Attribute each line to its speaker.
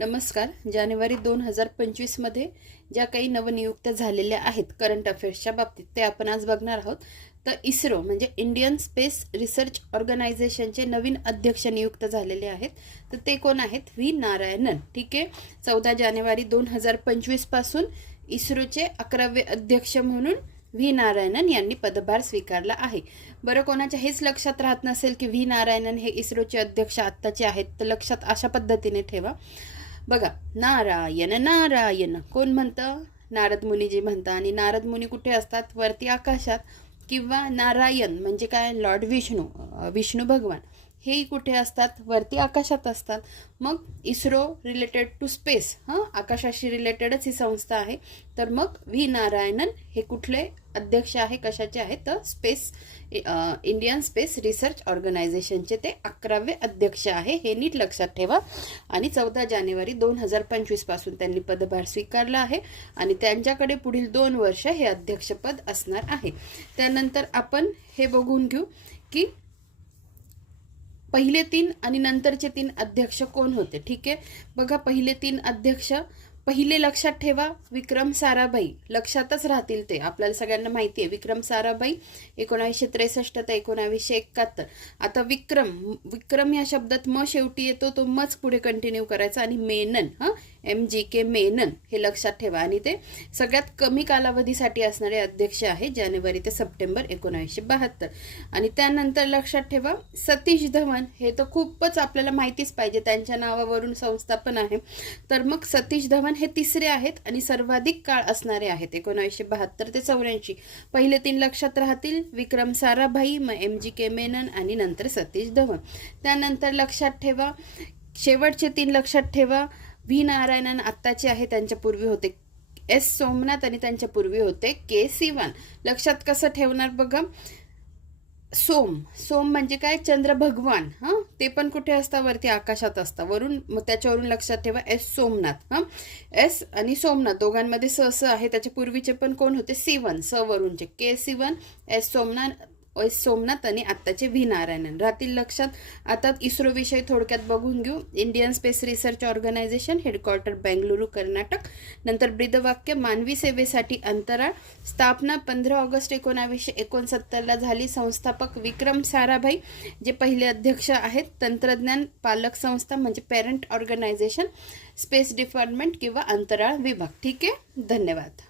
Speaker 1: नमस्कार. जानेवारी दोन हजार पंचवीसमध्ये ज्या काही नवनियुक्त झालेल्या आहेत करंट अफेअर्सच्या बाबतीत ते आपण आज बघणार आहोत. तर इस्रो म्हणजे इंडियन स्पेस रिसर्च ऑर्गनायझेशनचे नवीन अध्यक्ष नियुक्त झालेले आहेत. तर ते कोण आहेत? व्ही. नारायणन. ठीक आहे? चौदा जानेवारी दोन हजार पंचवीसपासून इस्रोचे अकरावे अध्यक्ष म्हणून व्ही. नारायणन यांनी पदभार स्वीकारला आहे. बरं कोणाच्या हेच लक्षात राहत नसेल की व्ही. नारायणन हे इस्रोचे अध्यक्ष आत्ताचे आहेत तर लक्षात अशा पद्धतीने ठेवा. बघा नारायण नारायण. कोण म्हणतं? नारद मुनीजी म्हणतात आणि नारद मुनी कुठे असतात? वरती आकाशात. किंवा नारायण म्हणजे काय? लॉर्ड विष्णू विष्णू भगवान. हेही कुठे असतात? वरती आकाशात असतात. मग इस्रो रिलेटेड टू स्पेस हां? आकाशाशी रिलेटेडच ही संस्था आहे. तर मग व्ही नारायणन हे कुठले अध्यक्ष आहे? कशाचे आहे? तर स्पेस इंडियन स्पेस रिसर्च ऑर्गनायझेशनचे ते अकरावे अध्यक्ष आहे. हे नीट लक्षात ठेवा. आणि चौदा जानेवारी दोन हजार पंचवीसपासून त्यांनी पदभार स्वीकारला आहे. आणि त्यांच्याकडे पुढील दोन वर्ष हे अध्यक्षपद असणार आहे. त्यानंतर आपण हे बघून घेऊ की पहिले तीन आणि नंतरचे तीन अध्यक्ष कोण होते? ठीक आहे? बघा पहिले तीन अध्यक्ष पहिले लक्षात ठेवा विक्रम साराभाई. लक्षातच राहतील ते. आपल्याला सगळ्यांना माहिती आहे विक्रम साराभाई एकोणावीसशे त्रेसष्ट ते एकोणावीसशे एकाहत्तर. आता विक्रम विक्रम या शब्दात म शेवटी येतो तो मच पुढे कंटिन्यू करायचा आणि मेनन हां? एम जी के मेनन हे लक्षात ठेवा. आणि ते सगळ्यात कमी कालावधीसाठी असणारे अध्यक्ष आहे जानेवारी ते सप्टेंबर एकोणावीसशे बहात्तर. आणि त्यानंतर लक्षात ठेवा सतीश धवन हे तर खूपच आपल्याला माहितीच पाहिजे त्यांच्या नावावरून संस्था पण आहे. तर मग सतीश धवन हे तिसरे आहेत आणि सर्वाधिक काळ असणारे आहेत. एकोणावीसशे बहात्तर ते चौऱ्याऐंशी. पहिले तीन लक्षात राहतील. विक्रम साराभाई मग एम जी के मेनन आणि नंतर सतीश धवन. त्यानंतर लक्षात ठेवा. शेवटचे तीन लक्षात ठेवा. व्ही नारायणन आत्ताचे आहे त्यांच्या पूर्वी होते एस सोमनाथ आणि त्यांच्या पूर्वी होते के सिवान. लक्षात कसं ठेवणार बघा? सोम सोम म्हणजे काय? चंद्र भगवान हां? ते पण कुठे असतात वरती आकाशात असतात वरून मग त्याच्यावरून लक्षात ठेवा एस सोमनाथ हां? एस आणि सोमनाथ दोघांमध्ये स स आहे. त्याच्या पूर्वीचे पण कोण होते? सिवन स वरूनचे. के सिवन एस सोमनाथ एस सोमनाथ आणि आत्ताचे व्ही. नारायणन. राहतील लक्षात. आता इस्रोविषयी थोडक्यात बघून घेऊ. Indian space research organisation headquarter Bengaluru Karnataka. नंतर ब्रिदवाक्य मानवी सेवेसाठी अंतराळ. स्थापना पंधरा ऑगस्ट एकोणावीसशे एकोणसत्तरला झाली. संस्थापक विक्रम साराभाई जे पहिले अध्यक्ष आहेत तंत्रज्ञान पालक संस्था म्हणजे पेरंट ऑर्गनायझेशन स्पेस डिपार्टमेंट किंवा अंतराळ विभाग. ठीक आहे? धन्यवाद.